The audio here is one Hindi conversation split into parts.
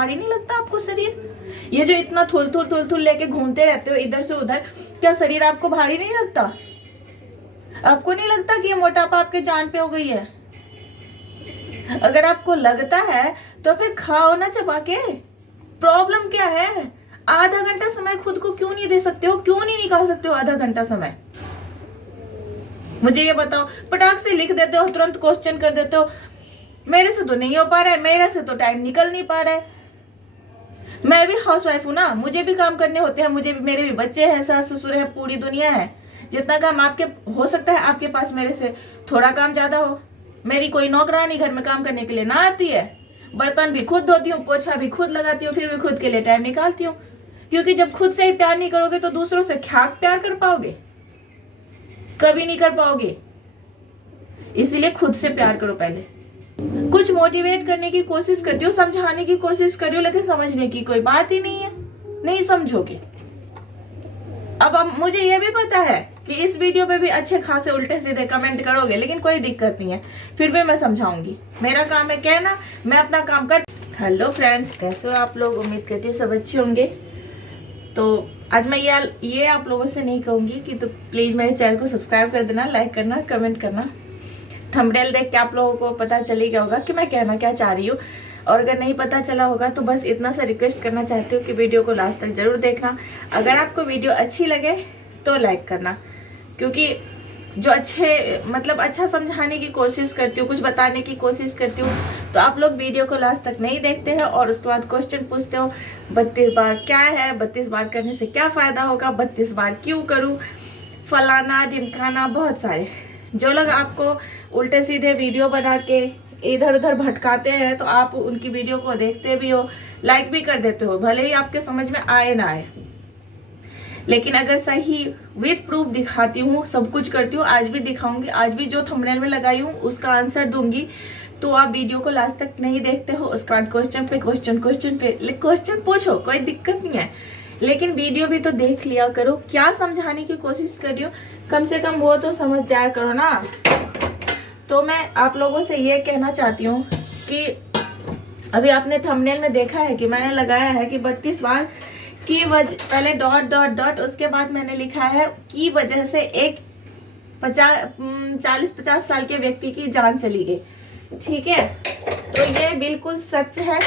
भारी नहीं लगता आपको शरीर? ये जो इतना थुल लेके घूमते रहते हो इधर से उधर, क्या शरीर आपको भारी नहीं लगता? आपको नहीं लगता कि ये मोटापा आपके जान पे हो गई है? अगर आपको लगता है तो फिर खाओ ना चबा के। प्रॉब्लम क्या है? आधा घंटा समय खुद को क्यों नहीं दे सकते हो? क्यों नहीं निकाल सकते हो आधा घंटा समय? मुझे ये बताओ। पटाख से लिख देते हो, तुरंत क्वेश्चन कर देते हो, मेरे से तो नहीं हो पा रहा है, मेरे से तो टाइम निकल नहीं पा रहा है। मैं भी हाउसवाइफ हूँ ना, मुझे भी काम करने होते हैं, मुझे भी, मेरे भी बच्चे हैं, सास ससुर है, पूरी दुनिया है। जितना काम आपके हो सकता है आपके पास मेरे से थोड़ा काम ज्यादा हो। मेरी कोई नौकरानी घर में काम करने के लिए ना आती है। बर्तन भी खुद धोती हूँ, पोछा भी खुद लगाती हूँ, फिर भी खुद के लिए टाइम निकालती हूँ। क्योंकि जब खुद से ही प्यार नहीं करोगे तो दूसरों से क्या प्यार कर पाओगे? कभी नहीं कर पाओगे। इसीलिए खुद से प्यार करो पहले। कुछ मोटिवेट करने की कोशिश करती हूँ, समझाने की कोशिश कर रही हूँ, लेकिन समझने की कोई बात ही नहीं है। नहीं समझोगे। अब मुझे ये भी पता है कि इस वीडियो पे भी अच्छे खासे उल्टे सीधे कमेंट करोगे, लेकिन कोई दिक्कत नहीं है, फिर भी मैं समझाऊंगी। मेरा काम है कहना, मैं अपना काम कर। हेलो फ्रेंड्स, कैसे हो आप लोग? उम्मीद करती हूँ सब अच्छे होंगे। तो आज मैं ये आप लोगों से नहीं कहूंगी कि तो प्लीज मेरे चैनल को सब्सक्राइब कर देना, लाइक करना, कमेंट करना। थंबनेल देख के आप लोगों को पता चल ही गया होगा कि मैं कहना क्या चाह रही हूँ। और अगर नहीं पता चला होगा तो बस इतना सा रिक्वेस्ट करना चाहती हूँ कि वीडियो को लास्ट तक जरूर देखना। अगर आपको वीडियो अच्छी लगे तो लाइक करना, क्योंकि जो अच्छा समझाने की कोशिश करती हूँ, कुछ बताने की कोशिश करती हूँ, तो आप लोग वीडियो को लास्ट तक नहीं देखते हैं और उसके बाद क्वेश्चन पूछते हो 32 बार क्या है, 32 बार करने से क्या फ़ायदा होगा, 32 बार क्यों करूँ, फलाना ढिमकाना, बहुत सारे। जो लोग आपको उल्टे सीधे वीडियो बना के इधर उधर भटकाते हैं तो आप उनकी वीडियो को देखते भी हो, लाइक भी कर देते हो, भले ही आपके समझ में आए ना आए। लेकिन अगर सही विद प्रूफ दिखाती हूँ, सब कुछ करती हूँ, आज भी दिखाऊंगी, आज भी जो थंबनेल में लगाई हूँ उसका आंसर दूंगी, तो आप वीडियो को लास्ट तक नहीं देखते हो। उसके बाद क्वेश्चन पे क्वेश्चन पूछो, कोई दिक्कत नहीं है, लेकिन वीडियो भी तो देख लिया करो। क्या समझाने की कोशिश कर रही हूँ, कम से कम वो तो समझ जाया करो ना। तो मैं आप लोगों से ये कहना चाहती हूँ कि अभी आपने थंबनेल में देखा है कि मैंने लगाया है कि 32 बार की वजह, पहले डॉट, उसके बाद मैंने लिखा है की वजह से एक 40-50 साल के व्यक्ति की जान चली गई। ठीक है, तो ये बिल्कुल सच है।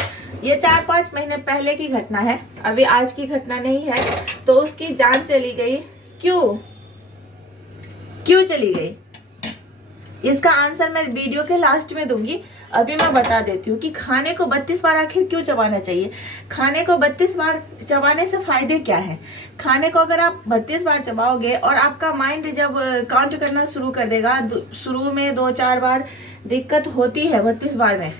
ये 4-5 महीने पहले की घटना है, अभी आज की घटना नहीं है। तो उसकी जान चली गई, क्यों चली गई, इसका आंसर मैं वीडियो के लास्ट में दूंगी। अभी मैं बता देती हूँ कि खाने को 32 बार आखिर क्यों चबाना चाहिए। खाने को 32 बार चबाने से फायदे क्या है? खाने को अगर आप 32 बार चबाओगे और आपका माइंड जब काउंट करना शुरू कर देगा, शुरू में 2-4 बार दिक्कत होती है, 32 बार में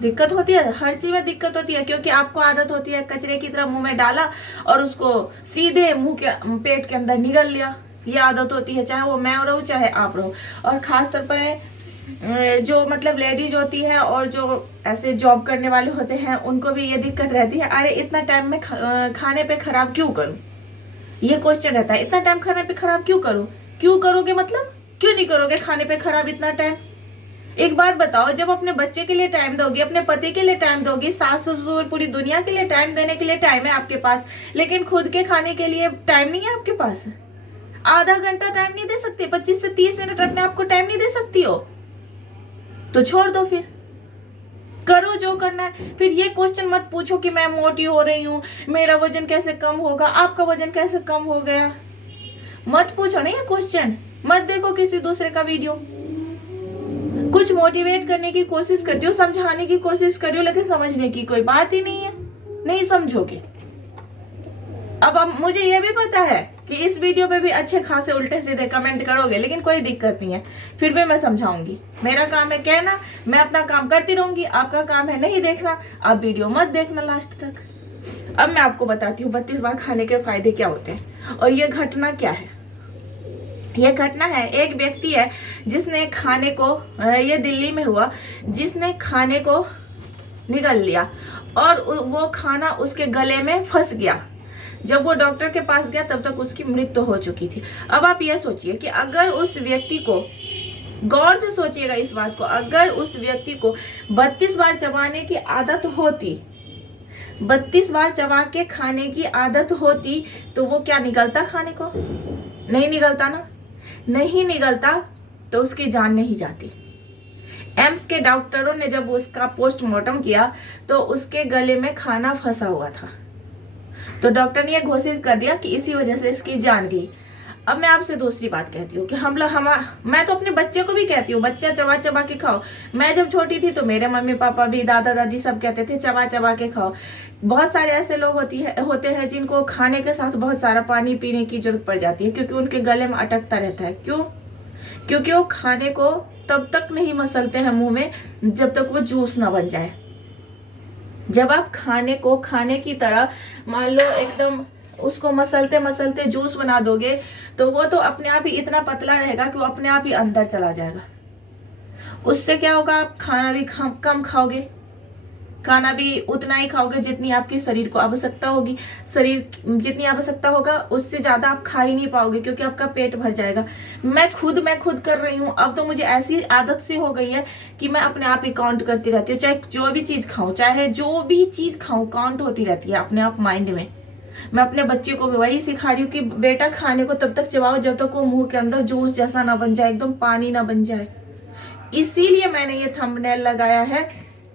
दिक्कत होती है, हर चीज में दिक्कत होती है, क्योंकि आपको आदत होती है कचरे की तरह मुंह में डाला और उसको सीधे पेट के अंदर निगल लिया। ये आदत होती है, चाहे वो मैं रहूँ चाहे आप रहो। और खास तौर पर जो लेडीज होती है और जो ऐसे जॉब करने वाले होते हैं, उनको भी ये दिक्कत रहती है, अरे इतना टाइम में खाने पे खराब क्यों करूं, ये क्वेश्चन रहता है। इतना टाइम खाने पे खराब क्यों करूं? क्यों करोगे मतलब क्यों नहीं करोगे खाने पे खराब इतना टाइम? एक बात बताओ, जब अपने बच्चे के लिए टाइम दोगे, अपने पति के लिए टाइम दोगे, सास ससुर पूरी दुनिया के लिए टाइम देने के लिए टाइम है आपके पास, लेकिन खुद के खाने के लिए टाइम नहीं है आपके पास। आधा घंटा टाइम नहीं दे सकते, 25 से 30 मिनट अपने आप को टाइम नहीं दे सकती हो, तो छोड़ दो, फिर करो जो करना है। फिर ये क्वेश्चन मत पूछो कि मैं मोटी हो रही हूँ, मेरा वजन कैसे कम होगा, आपका वजन कैसे कम हो गया, मत पूछो ना ये क्वेश्चन। मत देखो किसी दूसरे का वीडियो। कुछ मोटिवेट करने की कोशिश करती हूँ, समझाने की कोशिश कर रही हूँ, लेकिन समझने की कोई बात ही नहीं है, नहीं समझोगे। अब मुझे ये भी पता है कि इस वीडियो पे भी अच्छे खासे उल्टे सीधे कमेंट करोगे, लेकिन कोई दिक्कत नहीं है, फिर भी मैं समझाऊंगी। मेरा काम है कहना, मैं अपना काम करती रहूंगी, आपका काम है नहीं देखना। आप वीडियो मत देखना लास्ट तक। अब मैं आपको बताती हूँ 32 बार खाने के फायदे क्या होते हैं और ये घटना क्या है। ये घटना है, एक व्यक्ति है जिसने खाने को, ये दिल्ली में हुआ, जिसने खाने को निगल लिया और वो खाना उसके गले में फंस गया। जब वो डॉक्टर के पास गया तब तक उसकी मृत्यु हो चुकी थी। अब आप ये सोचिए कि अगर उस व्यक्ति को, गौर से सोचिएगा इस बात को, अगर उस व्यक्ति को 32 बार चबाने की आदत होती 32 बार चबा के खाने की आदत होती तो वो क्या निकलता खाने को? नहीं निकलता ना, नहीं निकलता तो उसकी जान नहीं जाती। एम्स के डॉक्टरों ने जब उसका पोस्टमार्टम किया तो उसके गले में खाना फंसा हुआ था, तो डॉक्टर ने यह घोषित कर दिया कि इसी वजह से इसकी जान गई। अब मैं आपसे दूसरी बात कहती हूँ कि मैं तो अपने बच्चे को भी कहती हूँ, बच्चा चबा चबा के खाओ। मैं जब छोटी थी तो मेरे मम्मी पापा भी, दादा दादी सब कहते थे चबा चबा के खाओ। बहुत सारे ऐसे लोग होते हैं जिनको खाने के साथ बहुत सारा पानी पीने की जरूरत पड़ जाती है, क्योंकि उनके गले में अटकता रहता है। क्यों? क्योंकि वो खाने को तब तक नहीं मसलते हैं मुंह में जब तक वो जूस ना बन जाए। जब आप खाने को खाने की तरह मान लो एकदम उसको मसलते मसलते जूस बना दोगे तो वो तो अपने आप ही इतना पतला रहेगा कि वो अपने आप ही अंदर चला जाएगा। उससे क्या होगा? आप खाना भी कम खाओगे, खाना भी उतना ही खाओगे जितनी आपकी शरीर को आवश्यकता होगी। शरीर जितनी आवश्यकता होगा उससे ज्यादा आप खा ही नहीं पाओगे, क्योंकि आपका पेट भर जाएगा। मैं खुद कर रही हूँ। अब तो मुझे ऐसी आदत सी हो गई है कि मैं अपने आप ही काउंट करती रहती हूँ। चाहे जो भी चीज खाऊं काउंट होती रहती है अपने आप माइंड में। मैं अपने बच्चे को भी वही सिखा रही हूँ कि बेटा खाने को तब तक चबाओ जब तक वो मुंह के अंदर जूस जैसा ना बन जाए, एकदम पानी ना बन जाए। इसीलिए मैंने ये थंबनेल लगाया है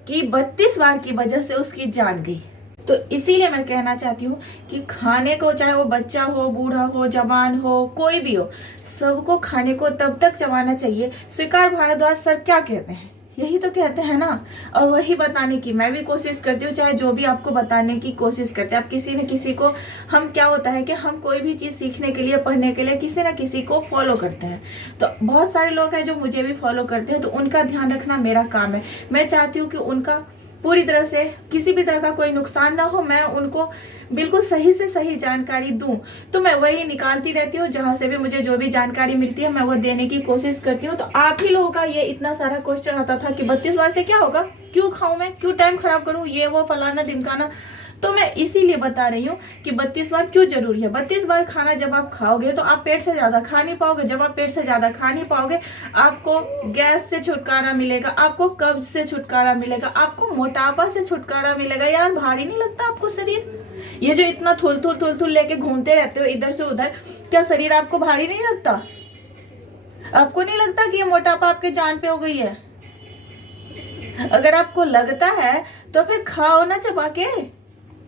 कि 32 बार की वजह से उसकी जान गई। तो इसीलिए मैं कहना चाहती हूँ कि खाने को, चाहे वो बच्चा हो, बूढ़ा हो, जवान हो, कोई भी हो, सबको खाने को तब तक चबाना चाहिए। स्वीकार भारद्वाज सर क्या कहते हैं? यही तो कहते हैं ना। और वही बताने की मैं भी कोशिश करती हूँ, चाहे जो भी आपको बताने की कोशिश करते हैं। आप किसी न किसी को, हम क्या होता है कि हम कोई भी चीज़ सीखने के लिए, पढ़ने के लिए किसी न किसी को फॉलो करते हैं। तो बहुत सारे लोग हैं जो मुझे भी फॉलो करते हैं, तो उनका ध्यान रखना मेरा काम है। मैं चाहती हूँ कि उनका पूरी तरह से किसी भी तरह का कोई नुकसान ना हो, मैं उनको बिल्कुल सही से सही जानकारी दूं। तो मैं वही निकालती रहती हूँ, जहां से भी मुझे जो भी जानकारी मिलती है मैं वो देने की कोशिश करती हूँ। तो आप ही लोगों का ये इतना सारा क्वेश्चन आता था कि 32 बार से क्या होगा, क्यों खाऊं मैं, क्यों टाइम खराब करूं, ये वो फलाना ढिमकाना। तो मैं इसीलिए बता रही हूँ कि 32 बार क्यों जरूरी है। 32 बार खाना जब आप खाओगे तो आप पेट से ज्यादा खा नहीं पाओगे। जब आप पेट से ज्यादा खा नहीं पाओगे, आपको गैस से छुटकारा मिलेगा, आपको कब्ज से छुटकारा मिलेगा, आपको मोटापा से छुटकारा मिलेगा। यार भारी नहीं लगता आपको शरीर? ये जो इतना थुल लेके घूमते रहते हो इधर से उधर, क्या शरीर आपको भारी नहीं लगता? आपको नहीं लगता कि ये मोटापा आपके जान पे हो गई है? अगर आपको लगता है तो फिर खाओ ना चबा के।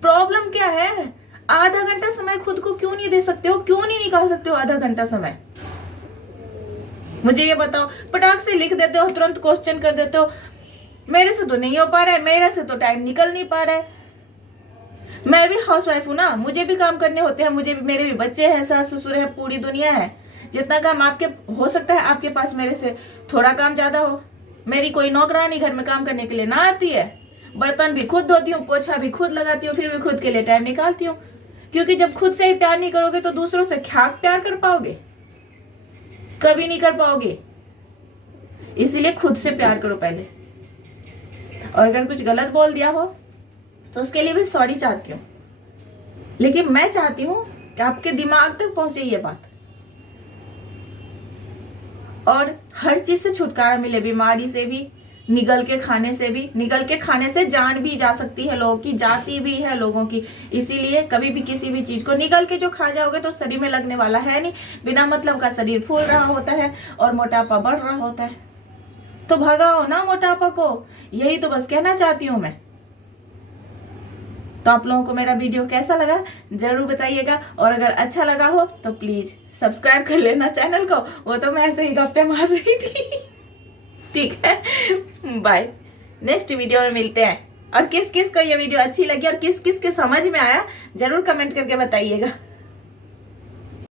प्रॉब्लम क्या है? आधा घंटा समय खुद को क्यों नहीं दे सकते हो? क्यों नहीं निकाल सकते हो आधा घंटा समय? मुझे ये बताओ। पटाख से लिख देते हो, तुरंत क्वेश्चन कर देते हो। मेरे से तो नहीं हो पा रहा है, मेरे से तो टाइम निकल नहीं पा रहा है। मैं भी हाउसवाइफ हूँ ना, मुझे भी काम करने होते हैं, मेरे भी बच्चे हैं, सास ससुर है, पूरी दुनिया है। जितना काम आपके हो सकता है आपके पास मेरे से थोड़ा काम ज्यादा हो। मेरी कोई नौकरानी घर में काम करने के लिए ना आती है। बर्तन भी खुद धोती हूँ, पोछा भी खुद लगाती हूँ, फिर भी खुद के लिए टाइम निकालती हूँ। क्योंकि जब खुद से ही प्यार नहीं करोगे तो दूसरों से क्या प्यार कर पाओगे? कभी नहीं कर पाओगे। इसीलिए खुद से प्यार करो पहले। और अगर कुछ गलत बोल दिया हो तो उसके लिए भी सॉरी चाहती हूँ, लेकिन मैं चाहती हूँ कि आपके दिमाग तक पहुंचे ये बात, और हर चीज से छुटकारा मिले। बीमारी से भी, निगल के खाने से भी। निगल के खाने से जान भी जा सकती है लोगों की, जाती भी है लोगों की। इसीलिए कभी भी किसी भी चीज को निगल के जो खा जाओगे तो शरीर में लगने वाला है नहीं। बिना मतलब का शरीर फूल रहा होता है और मोटापा बढ़ रहा होता है। तो भगाओ ना मोटापा को, यही तो बस कहना चाहती हूँ मैं। तो आप लोगों को मेरा वीडियो कैसा लगा जरूर बताइएगा, और अगर अच्छा लगा हो तो प्लीज सब्सक्राइब कर लेना चैनल को। वो तो मैं ऐसे ही गप्पे मार रही थी। ठीक है, बाय। नेक्स्ट वीडियो में मिलते हैं। और किस किस को ये वीडियो अच्छी लगी और किस किस के समझ में आया जरूर कमेंट करके बताइएगा।